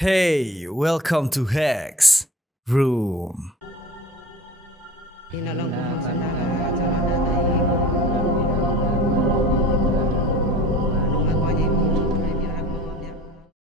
Hey, welcome to Hex Room.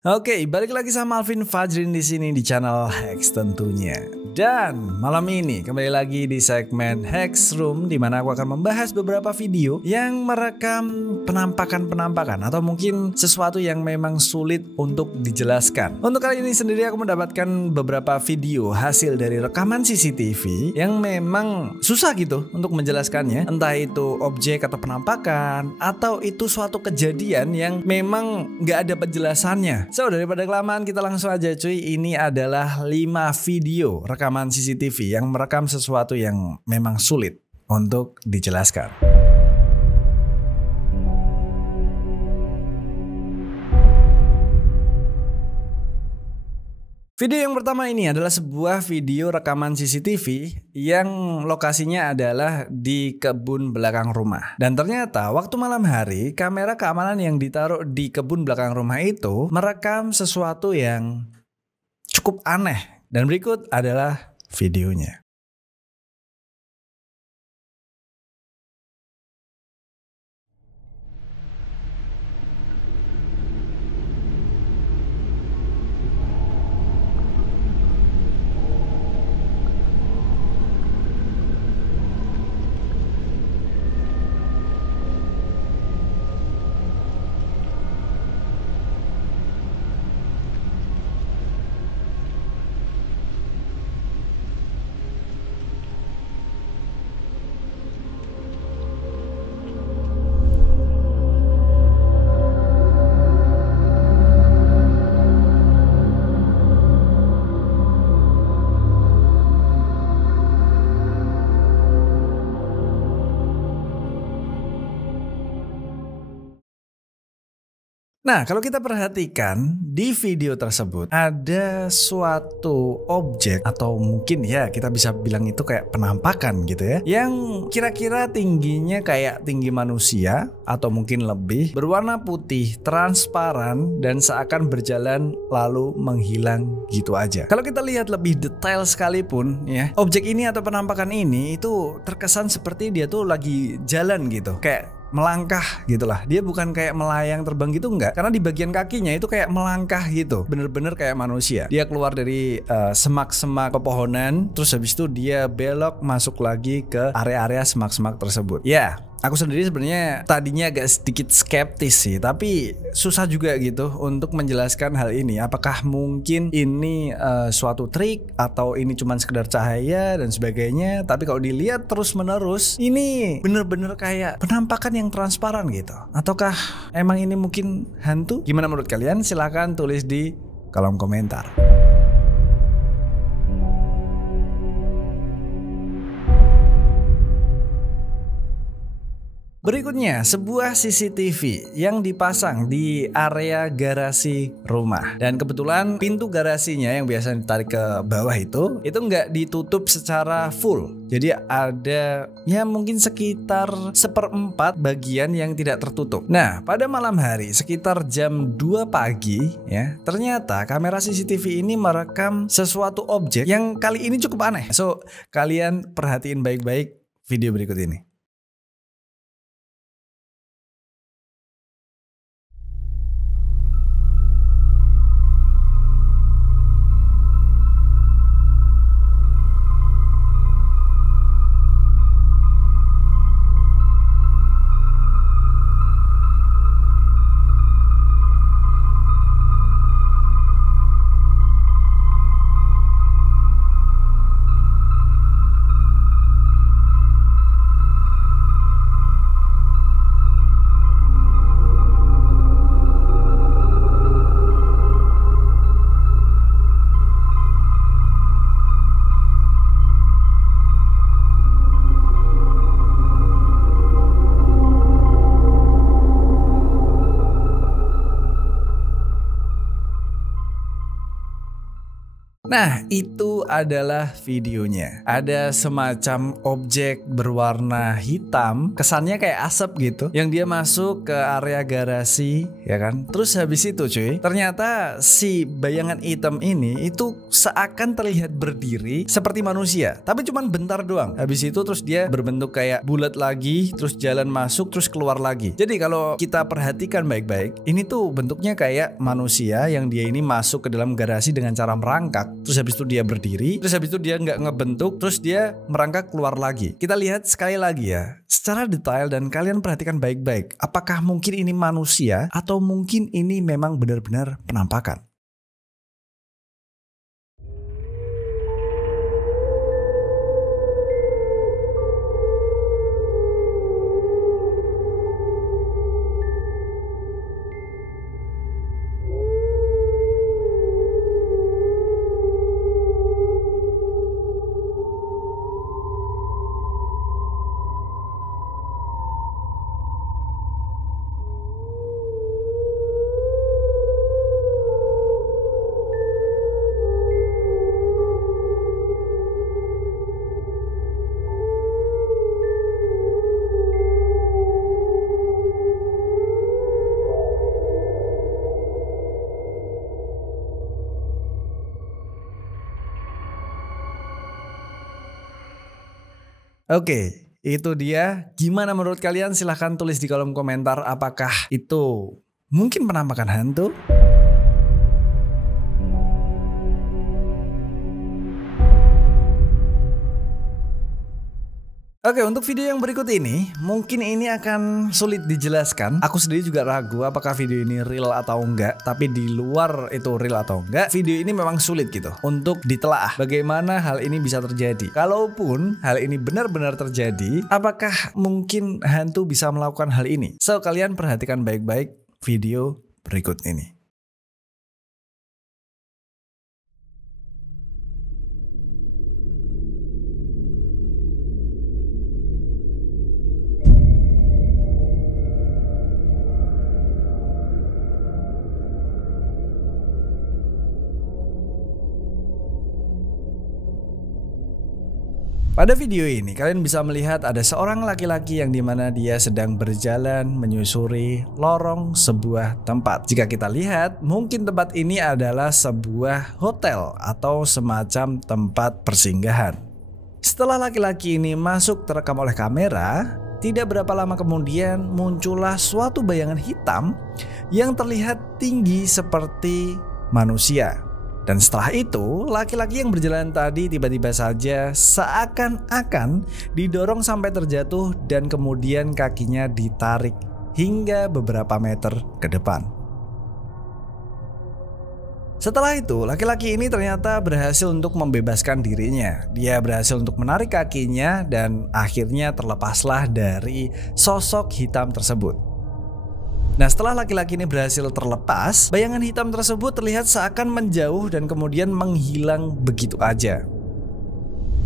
Oke, balik lagi sama Alvin Fajrin di sini di channel Hex tentunya. Dan malam ini kembali lagi di segmen Hex Room, di mana aku akan membahas beberapa video yang merekam penampakan-penampakan atau mungkin sesuatu yang memang sulit untuk dijelaskan. Untuk kali ini sendiri aku mendapatkan beberapa video hasil dari rekaman CCTV yang memang susah gitu untuk menjelaskannya. Entah itu objek atau penampakan, atau itu suatu kejadian yang memang nggak ada penjelasannya. So, daripada kelamaan kita langsung aja cuy. Ini adalah 5 video rekaman CCTV yang merekam sesuatu yang memang sulit untuk dijelaskan. Video yang pertama ini adalah sebuah video rekaman CCTV yang lokasinya adalah di kebun belakang rumah. Dan ternyata waktu malam hari kamera keamanan yang ditaruh di kebun belakang rumah itu merekam sesuatu yang cukup aneh. Dan berikut adalah videonya. Nah, kalau kita perhatikan di video tersebut ada suatu objek atau mungkin ya kita bisa bilang itu kayak penampakan gitu ya, yang kira-kira tingginya kayak tinggi manusia atau mungkin lebih, berwarna putih, transparan dan seakan berjalan lalu menghilang gitu aja. Kalau kita lihat lebih detail sekalipun ya, objek ini atau penampakan ini itu terkesan seperti dia tuh lagi jalan gitu, kayak melangkah gitulah. Dia bukan kayak melayang terbang gitu, enggak. Karena di bagian kakinya itu kayak melangkah gitu, bener-bener kayak manusia. Dia keluar dari semak-semak pepohonan, terus habis itu dia belok masuk lagi ke area-area semak-semak tersebut. Ya, aku sendiri sebenarnya tadinya agak sedikit skeptis sih, tapi susah juga gitu untuk menjelaskan hal ini. Apakah mungkin ini suatu trik atau ini cuma sekedar cahaya dan sebagainya. Tapi kalau dilihat terus-menerus, ini bener-bener kayak penampakan yang transparan gitu. Ataukah emang ini mungkin hantu? Gimana menurut kalian? Silahkan tulis di kolom komentar. Berikutnya, sebuah CCTV yang dipasang di area garasi rumah. Dan kebetulan pintu garasinya yang biasa ditarik ke bawah itu nggak ditutup secara full. Jadi ada ya mungkin sekitar 1/4 bagian yang tidak tertutup. Nah, pada malam hari sekitar jam 2 pagi ya, ternyata kamera CCTV ini merekam sesuatu objek yang kali ini cukup aneh. So, kalian perhatiin baik-baik video berikut ini. Nah, itu adalah videonya. Ada semacam objek berwarna hitam, kesannya kayak asap gitu, yang dia masuk ke area garasi, ya kan? Terus habis itu cuy, ternyata si bayangan hitam ini itu seakan terlihat berdiri seperti manusia, tapi cuman bentar doang. Habis itu terus dia berbentuk kayak bulat lagi, terus jalan masuk, terus keluar lagi. Jadi kalau kita perhatikan baik-baik, ini tuh bentuknya kayak manusia yang dia ini masuk ke dalam garasi dengan cara merangkak. Terus habis itu dia berdiri, terus habis itu dia nggak ngebentuk, terus dia merangkak keluar lagi. Kita lihat sekali lagi ya, secara detail dan kalian perhatikan baik-baik. Apakah mungkin ini manusia atau mungkin ini memang benar-benar penampakan? Oke, itu dia. Gimana menurut kalian? Silahkan tulis di kolom komentar apakah itu mungkin penampakan hantu? Oke, untuk video yang berikut ini, mungkin ini akan sulit dijelaskan. Aku sendiri juga ragu apakah video ini real atau enggak. Tapi di luar itu real atau enggak, video ini memang sulit gitu untuk ditelaah bagaimana hal ini bisa terjadi. Kalaupun hal ini benar-benar terjadi, apakah mungkin hantu bisa melakukan hal ini? So, kalian perhatikan baik-baik video berikut ini. Pada video ini kalian bisa melihat ada seorang laki-laki yang dimana dia sedang berjalan menyusuri lorong sebuah tempat. Jika kita lihat, mungkin tempat ini adalah sebuah hotel atau semacam tempat persinggahan. Setelah laki-laki ini masuk terekam oleh kamera, tidak berapa lama kemudian muncullah suatu bayangan hitam yang terlihat tinggi seperti manusia. Dan setelah itu, laki-laki yang berjalan tadi tiba-tiba saja seakan-akan didorong sampai terjatuh dan kemudian kakinya ditarik hingga beberapa meter ke depan. Setelah itu, laki-laki ini ternyata berhasil untuk membebaskan dirinya. Dia berhasil untuk menarik kakinya dan akhirnya terlepaslah dari sosok hitam tersebut. Nah, setelah laki-laki ini berhasil terlepas, bayangan hitam tersebut terlihat seakan menjauh dan kemudian menghilang begitu aja.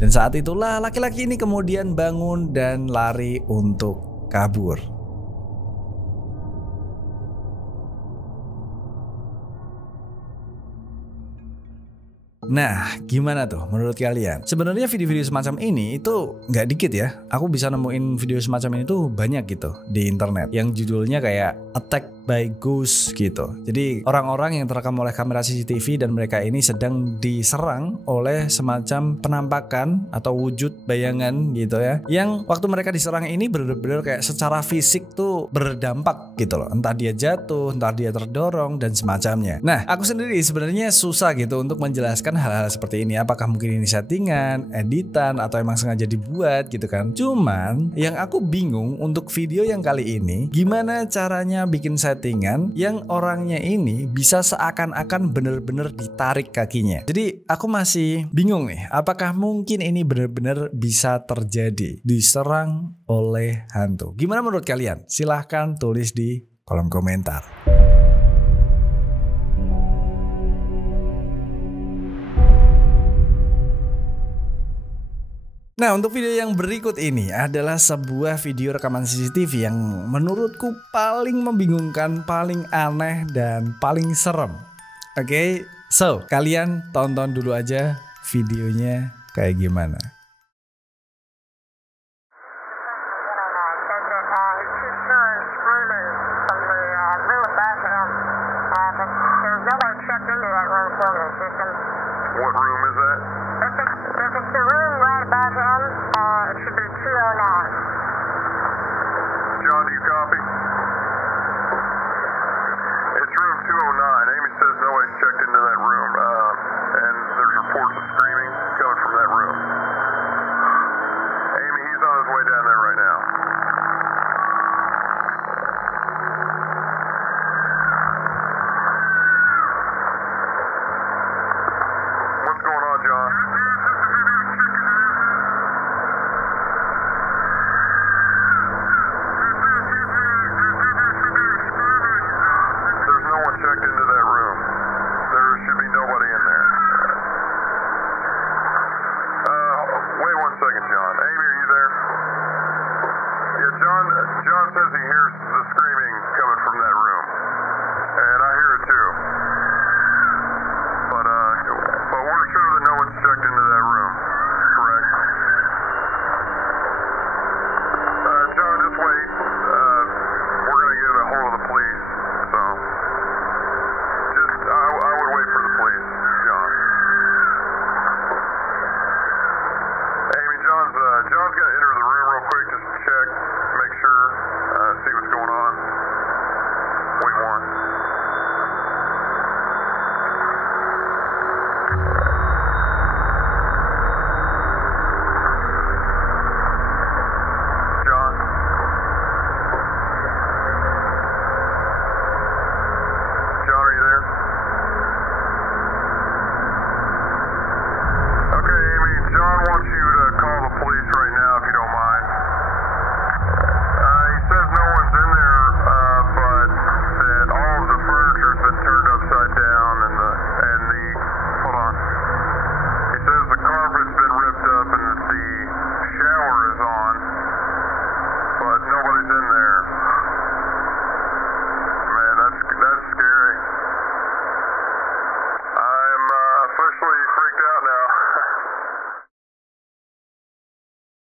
Dan saat itulah laki-laki ini kemudian bangun dan lari untuk kabur. Nah, gimana tuh menurut kalian? Sebenarnya video-video semacam ini itu nggak dikit ya. Aku bisa nemuin video semacam ini tuh banyak gitu di internet. Yang judulnya kayak Attack by Ghost gitu. Jadi orang-orang yang terekam oleh kamera CCTV dan mereka ini sedang diserang oleh semacam penampakan atau wujud bayangan gitu ya. Yang waktu mereka diserang ini benar-benar kayak secara fisik tuh berdampak gitu loh. Entah dia jatuh, entah dia terdorong dan semacamnya. Nah, aku sendiri sebenarnya susah gitu untuk menjelaskan hal-hal seperti ini. Apakah mungkin ini settingan, editan, atau emang sengaja dibuat gitu kan. Cuman yang aku bingung untuk video yang kali ini, gimana caranya bikin settingan yang orangnya ini bisa seakan-akan bener-bener ditarik kakinya. Jadi aku masih bingung nih, apakah mungkin ini bener-bener bisa terjadi, diserang oleh hantu. Gimana menurut kalian? Silahkan tulis di kolom komentar. Nah, untuk video yang berikut ini adalah sebuah video rekaman CCTV yang menurutku paling membingungkan, paling aneh, dan paling serem. Oke, So, kalian tonton dulu aja videonya kayak gimana. What room is that? If it's the room right above him, it should be 209. John, do you copy? It's room 209. Amy says nobody's checked into that room, and there's reports of screaming coming from that room. Amy, he's on his way down there right now. What's going on, John? There's no one checked into that room. There should be nobody in there. Wait 1 second, John. Amy, are you there? Yeah, John says he hears the screaming coming from that room. And I hear it too. But we're sure that no one's checked into that room. Correct? John, just wait. We're going to get a hold of the police. So, I would wait for the police, John. Amy, John's going to enter the room real quick just to check, make sure, see what's going on. Wait 1. John? John, are you there? Okay, Amy, John wants you to call the police right now if you don't mind. He says no one's in there, but that all of the furniture's been turned upside down and the hold on. He says the carpet's been ripped up and that the shower is on, but nobody's in there. Man, that's scary. I'm officially freaked out now.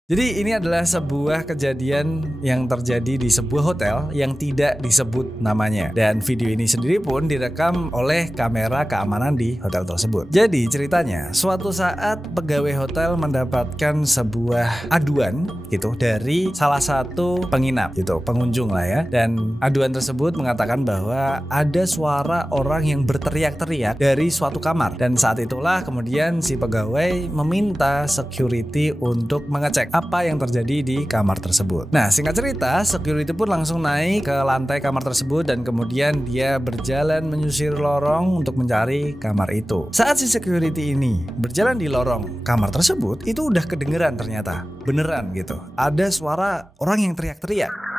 Jadi ini adalah sebuah kejadian yang terjadi di sebuah hotel yang tidak disebut namanya. Dan video ini sendiri pun direkam oleh kamera keamanan di hotel tersebut. Jadi ceritanya, suatu saat pegawai hotel mendapatkan sebuah aduan gitu dari salah satu penginap gitu, pengunjung lah ya. Dan aduan tersebut mengatakan bahwa ada suara orang yang berteriak-teriak dari suatu kamar. Dan saat itulah kemudian si pegawai meminta security untuk mengecek apa yang terjadi di kamar tersebut. Nah, singkat cerita, security pun langsung naik ke lantai kamar tersebut dan kemudian dia berjalan menyusir lorong untuk mencari kamar itu. Saat si security ini berjalan di lorong kamar tersebut, itu udah kedengeran ternyata. Beneran gitu. Ada suara orang yang teriak-teriak.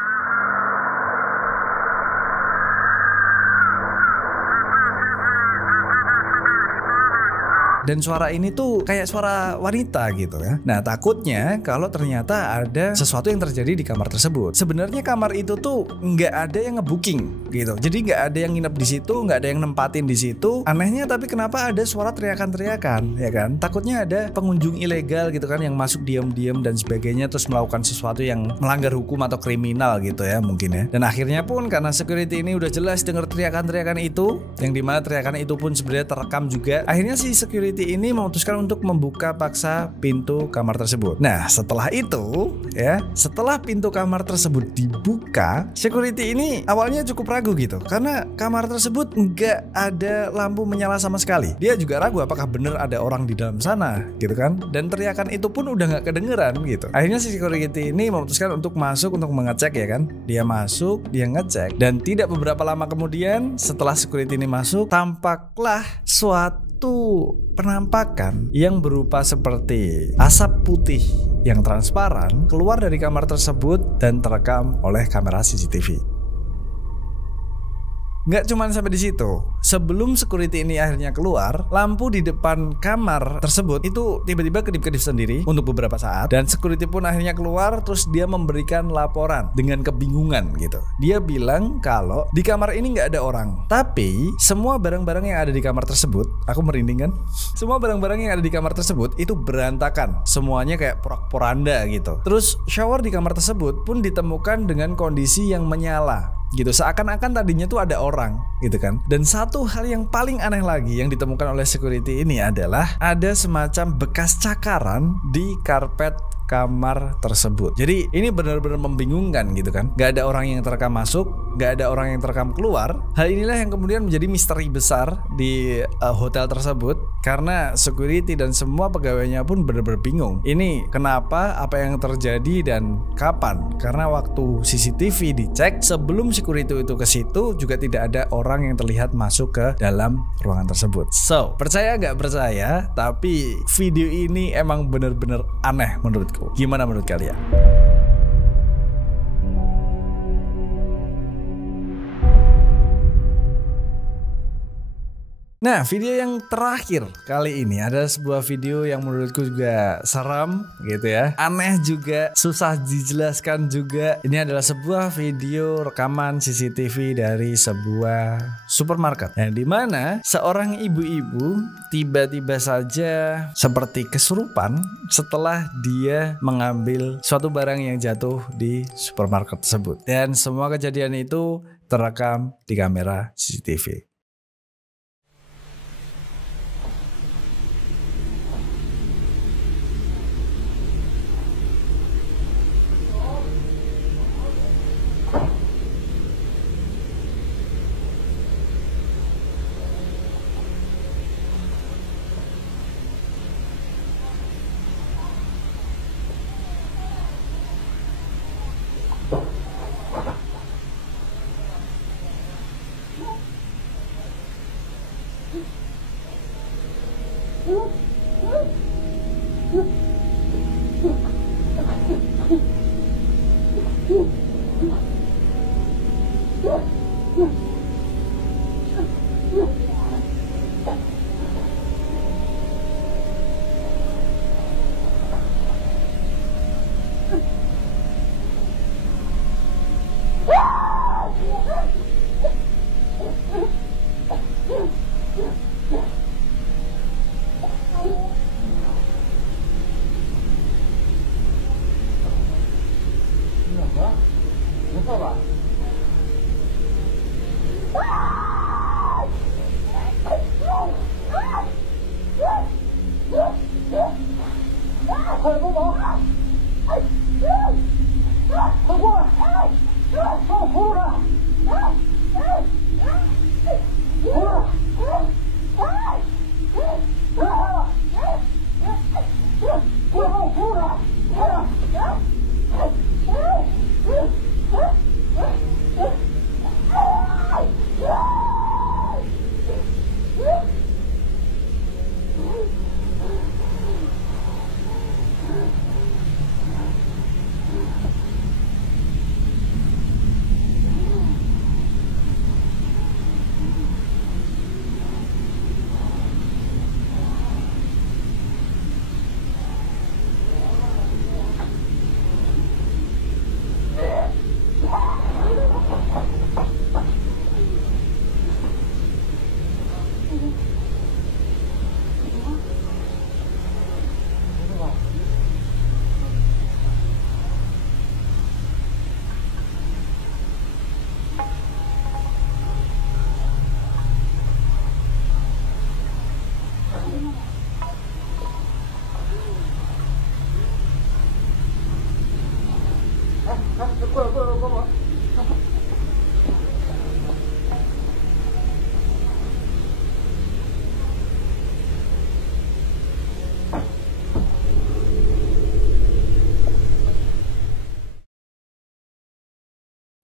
Dan suara ini tuh kayak suara wanita gitu ya. Nah, takutnya kalau ternyata ada sesuatu yang terjadi di kamar tersebut. Sebenarnya kamar itu tuh nggak ada yang ngebooking gitu. Jadi nggak ada yang nginep di situ, nggak ada yang nempatin di situ. Anehnya tapi kenapa ada suara teriakan-teriakan, ya kan? Takutnya ada pengunjung ilegal gitu kan yang masuk diam-diam dan sebagainya terus melakukan sesuatu yang melanggar hukum atau kriminal gitu ya mungkin ya. Dan akhirnya pun karena security ini udah jelas dengar teriakan-teriakan itu, yang dimana teriakan itu pun sebenarnya terekam juga. Akhirnya si security ini memutuskan untuk membuka paksa pintu kamar tersebut. Nah, setelah itu ya, setelah pintu kamar tersebut dibuka, security ini awalnya cukup ragu gitu karena kamar tersebut nggak ada lampu menyala sama sekali. Dia juga ragu apakah benar ada orang di dalam sana gitu kan. Dan teriakan itu pun udah nggak kedengeran gitu. Akhirnya si security ini memutuskan untuk masuk untuk mengecek ya kan. Dia masuk, dia ngecek, dan tidak beberapa lama kemudian setelah security ini masuk, tampaklah suatu penampakan yang berupa seperti asap putih yang transparan keluar dari kamar tersebut dan terekam oleh kamera CCTV. Nggak cuma sampai di situ. Sebelum security ini akhirnya keluar, lampu di depan kamar tersebut itu tiba-tiba kedip-kedip sendiri untuk beberapa saat, dan security pun akhirnya keluar. Terus dia memberikan laporan dengan kebingungan gitu. Dia bilang kalau di kamar ini nggak ada orang, tapi semua barang-barang yang ada di kamar tersebut, aku merinding kan? Semua barang-barang yang ada di kamar tersebut itu berantakan, semuanya kayak porak-poranda gitu. Terus shower di kamar tersebut pun ditemukan dengan kondisi yang menyala gitu, seakan-akan tadinya tuh ada orang gitu kan. Dan satu hal yang paling aneh lagi yang ditemukan oleh security ini adalah ada semacam bekas cakaran di karpet kamar tersebut. Jadi ini benar-benar membingungkan gitu kan. Gak ada orang yang terekam masuk, gak ada orang yang terekam keluar. Hal inilah yang kemudian menjadi misteri besar di hotel tersebut, karena security dan semua pegawainya pun benar-benar bingung. Ini kenapa, apa yang terjadi, dan kapan? Karena waktu CCTV dicek sebelum security itu ke situ juga tidak ada orang yang terlihat masuk ke dalam ruangan tersebut. So, percaya gak percaya, tapi video ini emang benar-benar aneh menurutku. Gimana menurut kalian? Nah, video yang terakhir kali ini adalah sebuah video yang menurutku juga seram gitu ya. Aneh juga, susah dijelaskan juga. Ini adalah sebuah video rekaman CCTV dari sebuah supermarket, yang dimana seorang ibu-ibu tiba-tiba saja seperti kesurupan setelah dia mengambil suatu barang yang jatuh di supermarket tersebut. Dan semua kejadian itu terekam di kamera CCTV.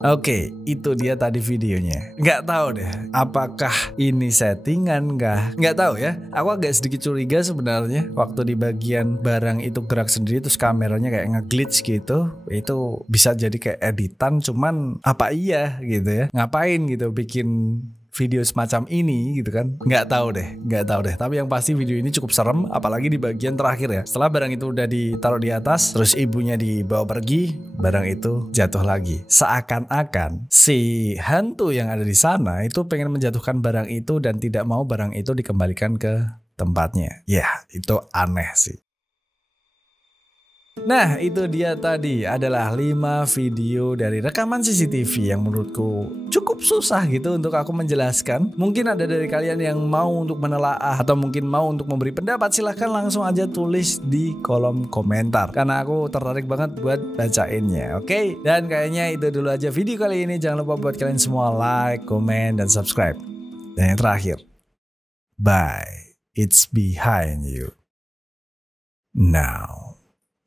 Oke, itu dia tadi videonya. Nggak tahu deh, apakah ini settingan nggak tahu ya. Aku agak sedikit curiga sebenarnya waktu di bagian barang itu gerak sendiri terus kameranya kayak nge-glitch gitu. Itu bisa jadi kayak editan, cuman apa iya gitu ya? Ngapain gitu bikin video semacam ini gitu kan? Nggak tahu deh. Tapi yang pasti video ini cukup serem, apalagi di bagian terakhir ya. Setelah barang itu udah ditaruh di atas, terus ibunya dibawa pergi, barang itu jatuh lagi. Seakan-akan si hantu yang ada di sana itu pengen menjatuhkan barang itu dan tidak mau barang itu dikembalikan ke tempatnya. Ya, itu aneh sih. Nah, itu dia tadi adalah 5 video dari rekaman CCTV yang menurutku cukup susah gitu untuk aku menjelaskan. Mungkin ada dari kalian yang mau untuk menelaah atau mungkin mau untuk memberi pendapat, silahkan langsung aja tulis di kolom komentar. Karena aku tertarik banget buat bacainnya, oke? Dan kayaknya itu dulu aja video kali ini. Jangan lupa buat kalian semua like, komen, dan subscribe. Dan yang terakhir, bye. It's behind you now.